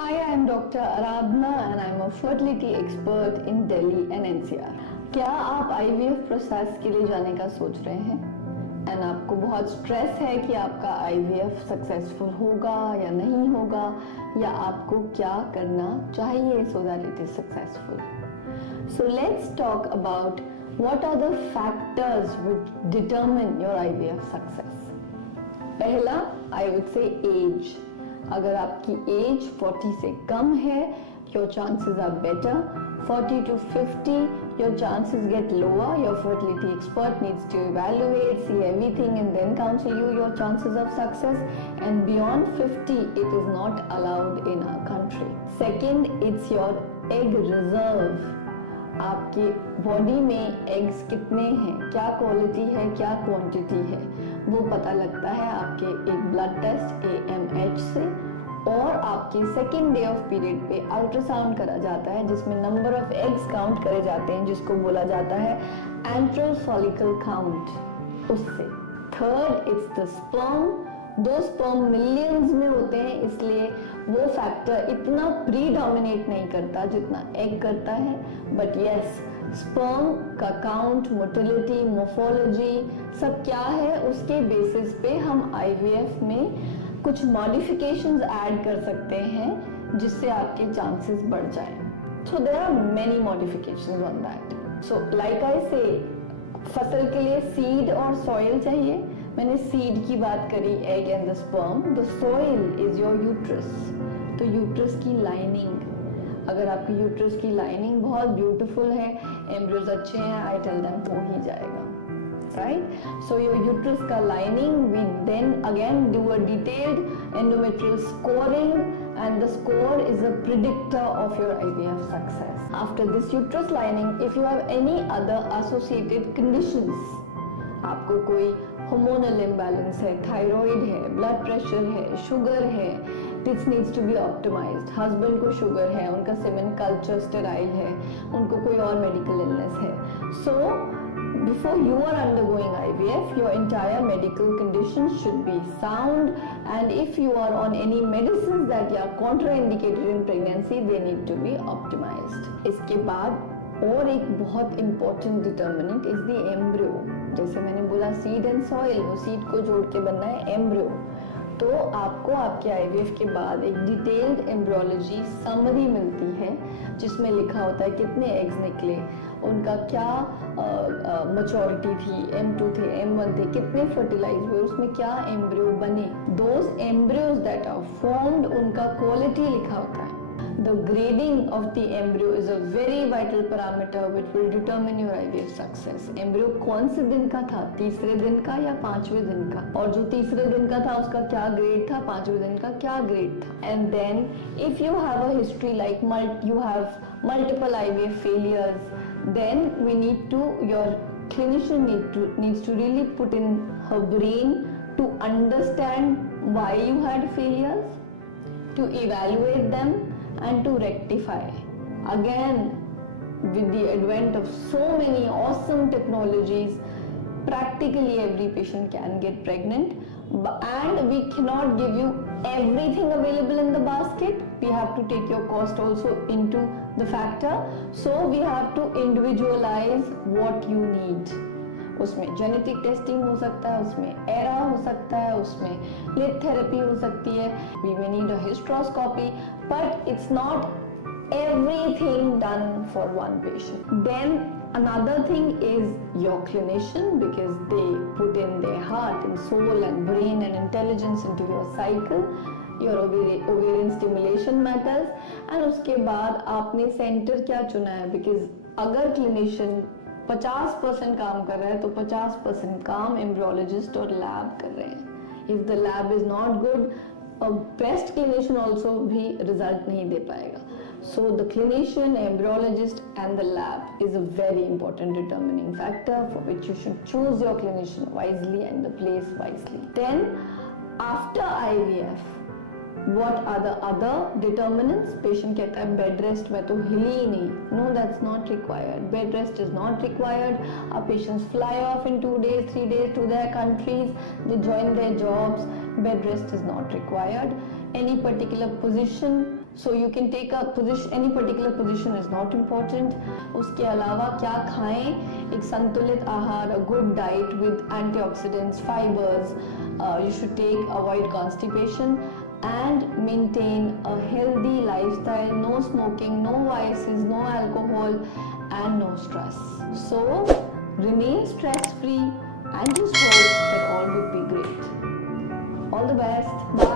Hi, I am Dr. Aradhana and I am a fertility expert in Delhi and NCR. क्या आप IVF process के लिए जाने का सोच रहे हैं एंड आपको बहुत स्ट्रेस है कि आपका IVF सक्सेसफुल होगा या नहीं होगा, या आपको क्या करना चाहिए so that it is successful. So let's talk about what are the factors which determine your IVF success. पहला, I would say age. अगर आपकी एज 40 से कम है, your chances are better. 40 to 50, your chances get lower. Your fertility expert needs to evaluate, see everything and then counsel you your chances of success. And beyond 50, it is not allowed in our country. Second, it's your egg reserve. आपकी body में eggs कितने हैं, क्या quality है, क्या quantity है, वो पता लगता है आपके एक ब्लड टेस्ट AMH से, और आपके सेकेंड डे ऑफ पीरियड पे अल्ट्रासाउंड करा जाता है जिसमें नंबर ऑफ एग्स काउंट करे जाते हैं, जिसको बोला जाता है एंट्रल फॉलिकल काउंट, उससे। Third, it's the sperm. दो स्पर्म मिलियंस में होते हैं, इसलिए वो फैक्टर इतना प्रीडोमिनेट नहीं करता जितना एग करता है, बट यस, स्पर्म का काउंट, मोटिलिटी, मोर्फोलॉजी सब क्या है, उसके बेसिस पे हम IVF में कुछ मॉडिफिकेशंस ऐड कर सकते हैं जिससे आपके चांसेस बढ़ जाए। So there are many modifications on that. So like I say, फसल के लिए सीड और सॉइल चाहिए। मैंने सीड की बात करी, egg and the sperm. The soil is your uterus. तो यूट्रस की लाइनिंग, अगर आपकी यूट्रस की लाइनिंग बहुत ब्यूटीफुल है, एम्ब्रियोज अच्छे हैं, आई टेल देम हो ही जाएगा, right? So your uterus का lining, we then again do a detailed endometrial scoring, and the score is a predictor of your IVF success. After this uterus lining, if you have any other associated conditions, आपको कोई hormonal imbalance है, thyroid है, blood pressure है, sugar है, this needs to be optimized. Husband को sugar है, उनका semen culture sterile है, उनको कोई और medical illness है, so before you are undergoing IVF, your entire medical conditions should be sound, and if you are on any medicines that are contraindicated in pregnancy, they need to be optimized. इसके बाद और एक बहुत important determinant is the embryo. जैसे मैंने बोला seed and soil, वो seed को जोड़ के बनना है embryo. तो आपको आपके IVF के बाद एक डिटेल्ड एम्ब्रियोलॉजी समरी मिलती है जिसमें लिखा होता है कितने एग्स निकले, उनका क्या मैच्योरिटी थी, M2 थे, M1 थे, कितने फर्टिलाइज हुए, उसमें क्या एम्ब्रियो बने, those embryos that are formed, उनका क्वालिटी लिखा होता है। The grading of the embryo is a very vital parameter which will determine your IVF success. Embryo कौन से दिन का था, तीसरे दिन का या पांचवें दिन का, और जो तीसरे दिन का था उसका क्या ग्रेड था, पांचवें दिन का क्या ग्रेड था। And then if you have a history like you have multiple IVF failures, then we need to, your clinician needs to really put in her brain to understand why you had failures, to evaluate them and to rectify. Again, with the advent of so many awesome technologies, practically every patient can get pregnant, and we cannot give you everything available in the basket. We have to take your cost also into the factor, so we have to individualize what you need. उसमें genetic testing हो सकता है, उसमें era हो सकता है, उसमें लिथ therapy हो सकती है, we may need a hysteroscopy, but it's not everything done for one patient. Then another thing is your clinician, because they put in their heart and soul and brain and intelligence into your cycle. Your ovarian stimulation matters, and उसके बाद आपने centre क्या चुना है, because अगर clinician 50% काम कर रहा है तो 50% काम एम्ब्रियोलॉजिस्ट और लैब कर रहे हैं। If the lab is not good, best clinician also भी रिजल्ट नहीं दे पाएगा। So the clinician, embryologist and the lab is a very important determining factor for which you should choose your clinician wisely and the place wisely. Then after IVF, what are the other determinants? Patient कहता है bed rest में तो हिली ही नहीं. No, that's not required. Bed rest is not required. Our patients fly off in 2 days, 3 days to their countries. They join their jobs. Bed rest is not required. any particular position, so you can take a position, any particular position is not important. उसके अलावा क्या खाएं, एक संतुलित आहार, a good diet with antioxidants, fibers, you should take, avoid constipation and maintain a healthy lifestyle, no smoking, no vices, no alcohol and no stress. So remain stress free and just hope that all would be great. All the best. Bye.